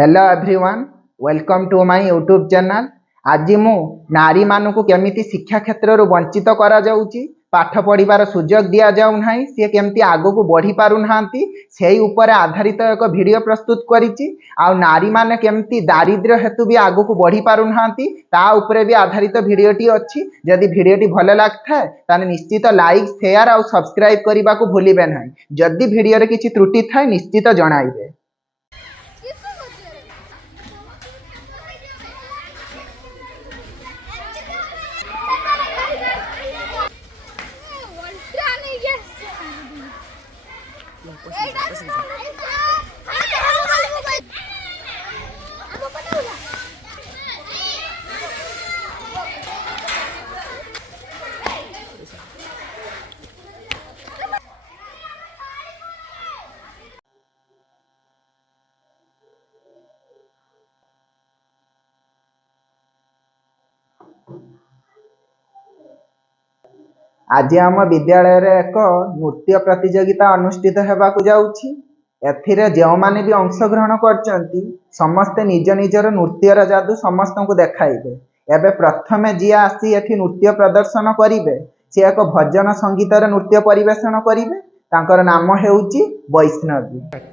Hello everyone, welcome to my YouTube channel. आज मु नारी मानू केमिति शिक्षा क्षेत्र वंचित करा जाउची, पाठ पढ़िबार सुजोग दिया जाउ नाही, सी केमती आगो को बढ़ी पारु नाहांती सेही ऊपर आधारित एक वीडियो प्रस्तुत करिची। आ नारी माने केमती दारिद्र्य हेतु भी आगो को बढ़ी पारु नाहांती ता ऊपर भी आधारित वीडियोटी अच्छी। जदि वीडियोटी भल लागथाय ताने निश्चित लाइक शेयर और सब्सक्राइब करने को भूलिबे नाही। जदि वीडियो रे किछि त्रुटि थाय निश्चित जणाइबे। आज आम विद्यालय एक नृत्य प्रतियोगिता अनुष्ठित होगाकू जाउछि। एथिरे जो माने भी अंशग्रहण करचंती समस्ते निज निजर नृत्यर जादू समस्त को देखाइबे। एबे प्रथमे जी आसी एठी नृत्य प्रदर्शन करिवे से एक भजन संगीतर नृत्य परिवेषण करिवे। तांकर नाम हेउची वैष्णवी।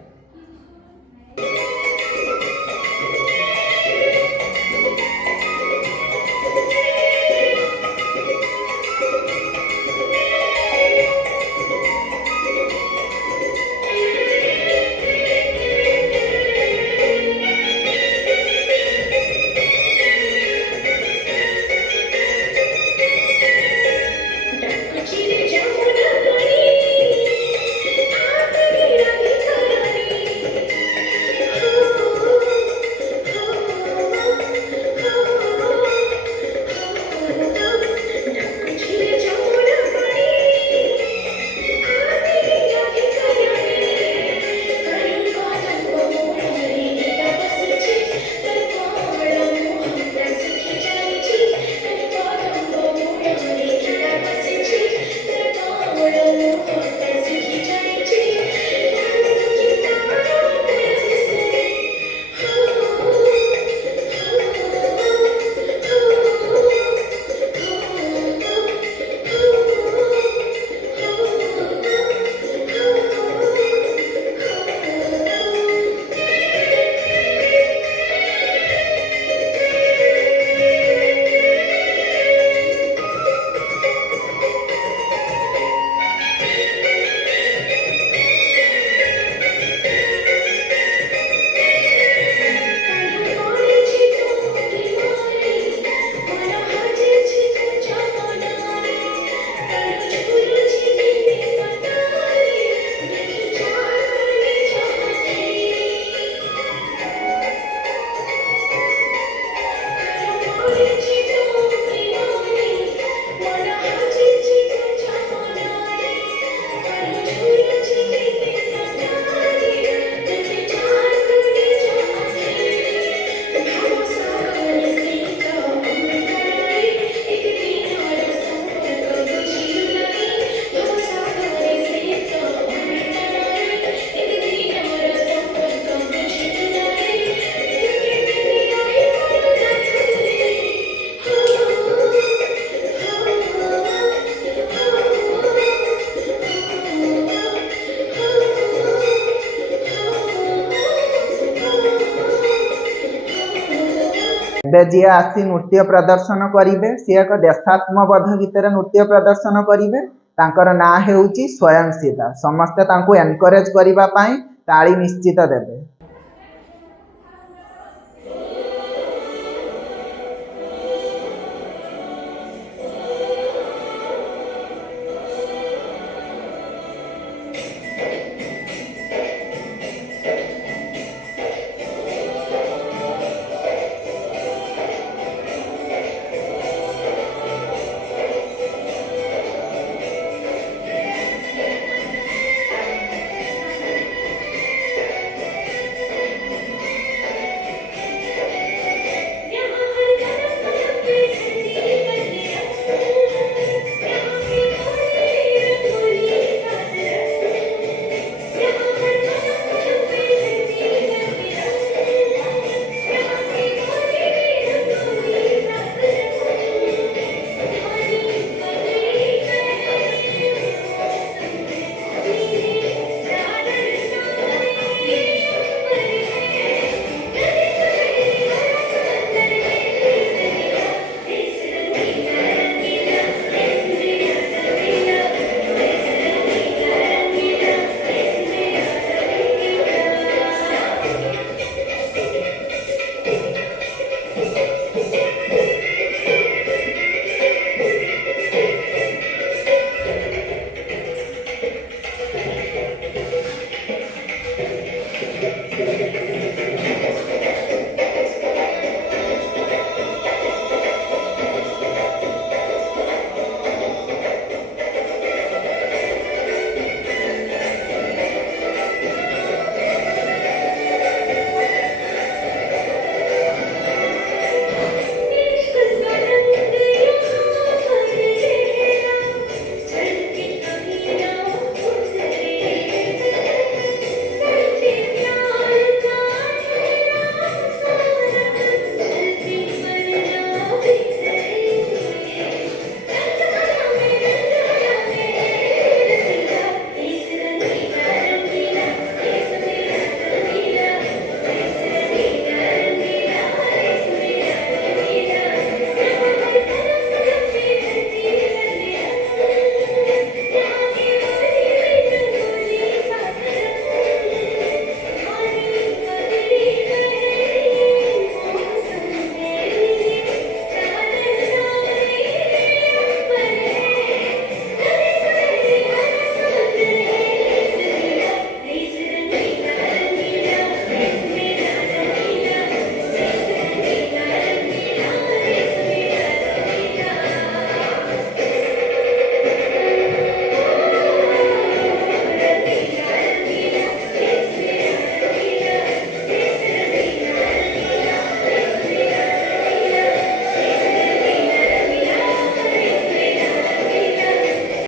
जी आसी नृत्य प्रदर्शन करिवे सी एक देशात्मबोध गीत नृत्य प्रदर्शन करिवे। तांकर ना हेउची स्वयंसिदा। समस्ते तांको एनकरेज करिबा पई ताली निश्चित देबे।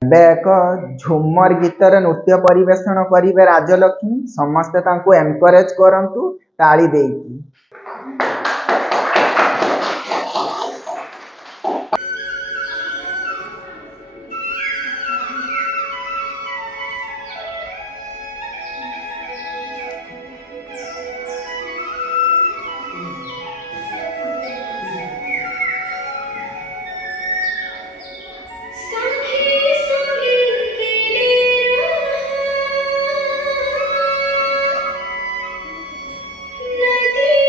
ଏବେ ଏକ ଝୁମର ଗୀତରେ ନୃତ୍ୟ ପରିବେଷଣ କରିବେ ରାଜଲକ୍ଷ୍ମୀ। ସମସ୍ତେ ତାଙ୍କୁ ଏନକରେଜ କରନ୍ତୁ ତାଳି ଦେଇକି। नदी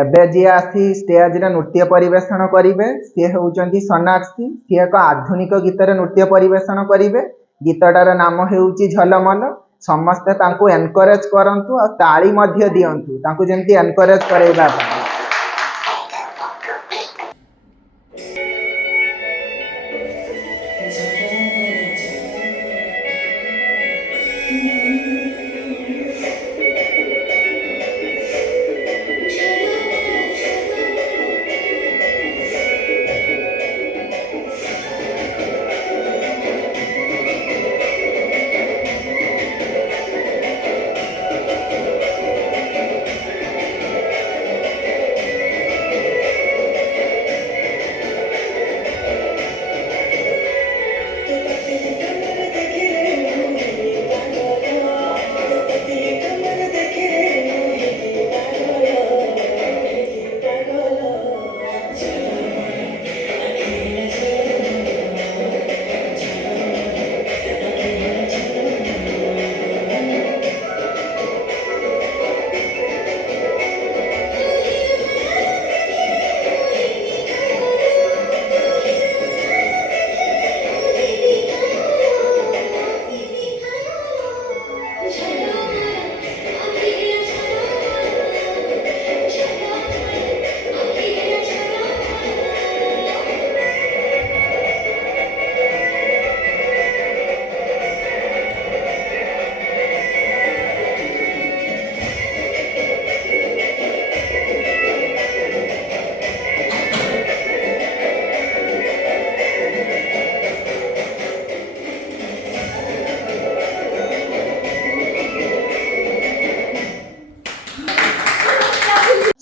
ଏବେ ଯିଏ ଆସି ଷ୍ଟେଜରେ ନୃତ୍ୟ ପରିବେଷଣ କରିବେ ସିଏ ହେଉଛନ୍ତି ସୋନାକ୍ଷୀ। ସିଏ ଏକ ଆଧୁନିକ ଗୀତରେ ନୃତ୍ୟ ପରିବେଷଣ କରିବେ। ଗୀତଟାର ନାମ ହେଉଛି ଝଲମଲ। ସମସ୍ତେ ତାଙ୍କୁ ଏନକରେଜ କରନ୍ତୁ ଆଉ ତାଳି ମଧ୍ୟ ଦିଅନ୍ତୁ ତାଙ୍କୁ ଯେମିତି ଏନକରେଜ କରେଇବା ପାଇଁ।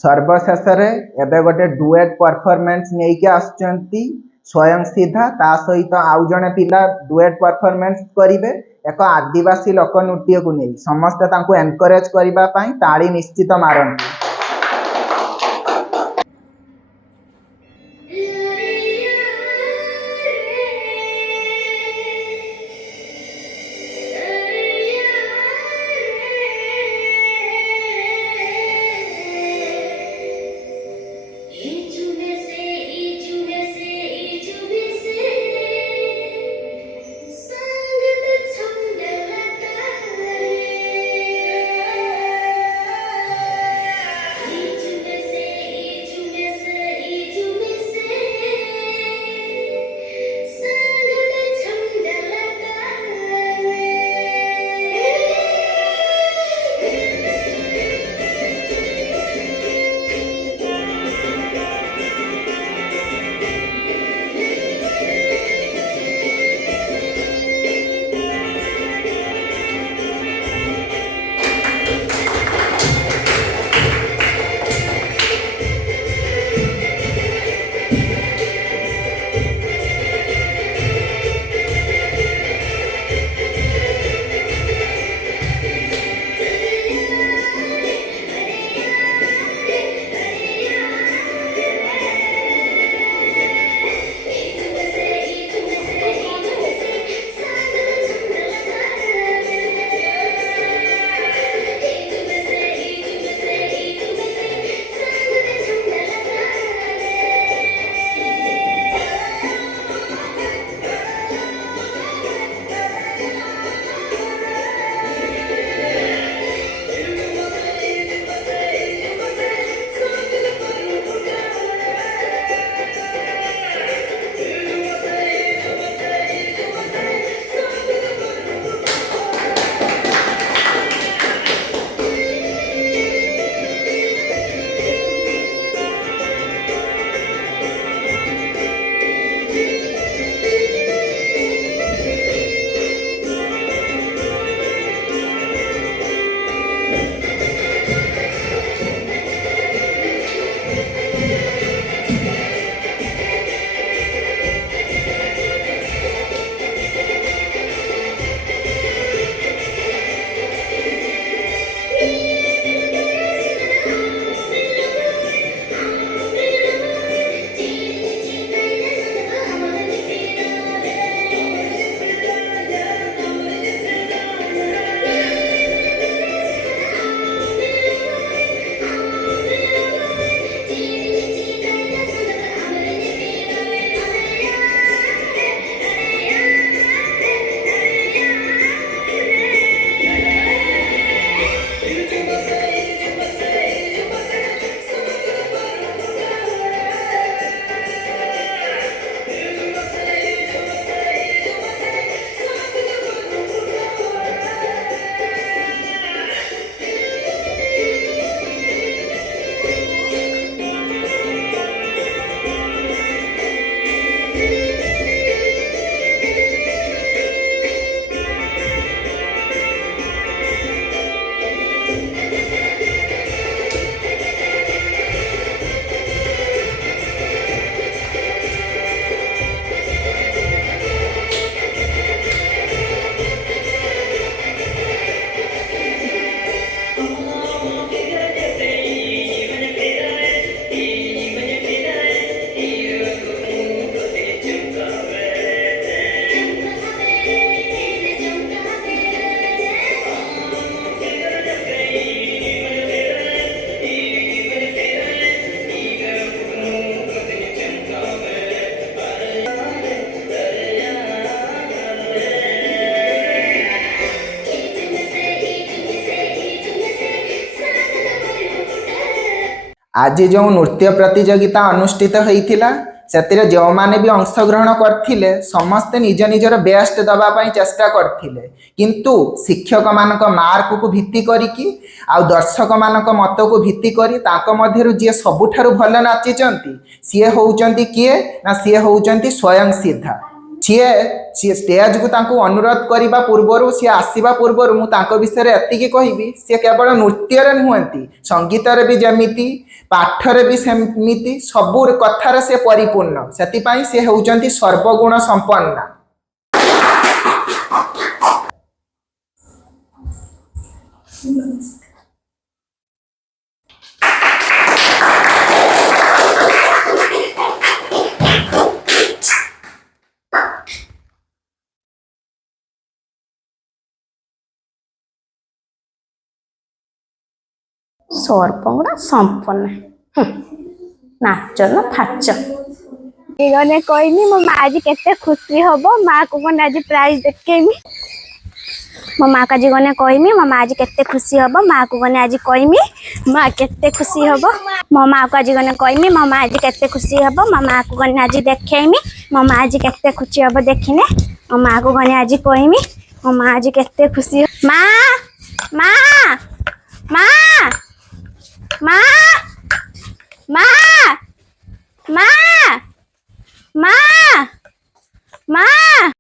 ସର୍ବଶେଷରେ ଏବେ ଗୋଟେ ଡୁଏଟ୍ ପରଫର୍ମାନ୍ସ ନେଇକି ଆସୁଛନ୍ତି ସ୍ୱୟଂ ସିଦ୍ଧା। ତା ସହିତ ଆଉ ଜଣେ ପିଲା ଡୁଏଟ୍ ପରଫର୍ମାନ୍ସ କରିବେ ଏକ ଆଦିବାସୀ ଲୋକ ନୃତ୍ୟକୁ ନେଇ। ସମସ୍ତେ ତାଙ୍କୁ ଏନକରେଜ କରିବା ପାଇଁ ତାଳି ନିଶ୍ଚିତ ମାରନ୍ତୁ। आज जो नृत्य प्रतियोगिता अनुष्ठित होइथिला सेतिरे जो माने भी अंशग्रहण करथिले समस्ते निज निजर बेस्ट दबा पई चेष्टा करथिले किंतु शिक्षक मानक मार्क को भित्ति करिकी आ दर्शक मानक मत को भित्ति करी ताक मध्यरु जे सबुठारु भल नाचिचंती सिए होउचंती किए ना सिए होउचंती स्वयं सिद्धा सीए सी स्टेज को तांको अनुरोध करने पूर्वर सी आसवा पूर्वर मुझे विषय एति कहबी सी केवल नृत्य नुहति संगीत भी जमीती पाठर भी सेमिति सबू कथार से परिपूर्ण से सी होउचंती सर्वगुण संपन्ना। सर्वगुण संपन्न नाच न फाच गने कहनी मो माँ आज केते खुशी हबो माँ को गने आज प्राइज देखेमी मो माँ का गने कहमी मो माँ आज केते खुशी हबो माँ को गने आज कहमी माँ केते खुशी हबो मो माँ को आज गने कहमी मो माँ आज केते खुशी हबो मो माँ को गने आज देखेमी मो माँ आज केते खुशी हबो देखिने मो माँ को गने आज कहमी मो माँ आज केते खुशी माँ माँ माँ माँ माँ माँ माँ